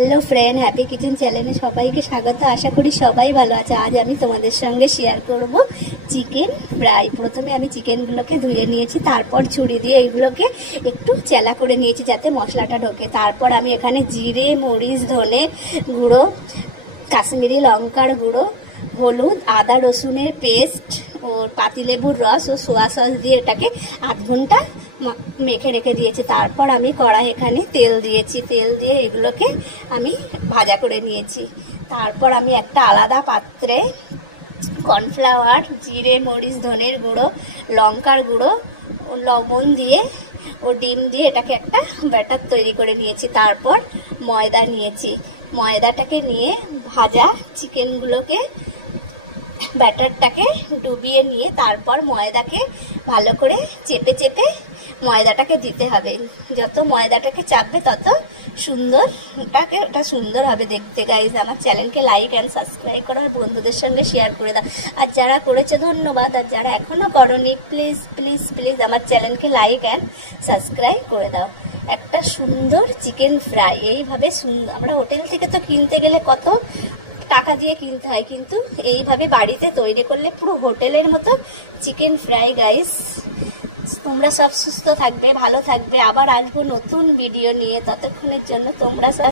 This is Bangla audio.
হ্যালো ফ্রেন্ড, হ্যাপি কিচেন চ্যানেলে সবাইকে স্বাগত। আশা করি সবাই ভালো আছে। আজ আমি তোমাদের সঙ্গে শেয়ার করব চিকেন ফ্রাই। প্রথমে আমি চিকেনগুলোকে ধুয়ে নিয়েছি, তারপর ছুরি দিয়ে এইগুলোকে একটু চেলা করে নিয়েছি যাতে মশলাটা ঢোকে। তারপর আমি এখানে জিরে, মরিচ, ধনে গুঁড়ো, কাশ্মীরি লঙ্কার গুঁড়ো, হলুদ, আদা রসুনের পেস্ট ও পাতিলেবুর রস ও সোয়া সস দিয়ে এটাকে আধ ঘন্টা মেখে রেখে দিয়েছি। তারপর আমি কড়াই এখানে তেল দিয়েছি, তেল দিয়ে এগুলোকে আমি ভাজা করে নিয়েছি। তারপর আমি একটা আলাদা পাত্রে কর্নফ্লাওয়ার, জিরে, মরিচ, ধনের গুঁড়ো, লঙ্কার গুঁড়ো ও লবণ দিয়ে ও ডিম দিয়ে এটাকে একটা ব্যাটার তৈরি করে নিয়েছি। তারপর ময়দা নিয়েছি, ময়দাটাকে নিয়ে ভাজা চিকেনগুলোকে ব্যাটারটাকে ডুবিয়ে নিয়ে তারপর ময়দাকে ভালো করে চেপে চেপে ময়দাটাকে দিতে হবে। যত ময়দাটাকে চাপবে তত সুন্দর ওটা সুন্দর হবে দেখতে। গাইজ, আমার চ্যানেলকে লাইক অ্যান্ড সাবস্ক্রাইব করো, আর বন্ধুদের সঙ্গে শেয়ার করে দাও। আর যারা করেছে ধন্যবাদ, আর যারা এখনো করোনি প্লিজ প্লিজ প্লিজ আমার চ্যানেলকে লাইক অ্যান্ড সাবস্ক্রাইব করে দাও। একটা সুন্দর চিকেন ফ্রাই এইভাবে সুন্দর, আমরা হোটেল থেকে তো কিনতে গেলে কত টাকা দিয়ে কিনতে হয়, কিন্তু এইভাবে বাড়িতে তৈরি করলে পুরো হোটেলের মতো চিকেন ফ্রাই। গাইস, তোমরা সব সুস্থ থাকবে, ভালো থাকবে। আবার আসবো নতুন ভিডিও নিয়ে, ততক্ষণের জন্য তোমরা সব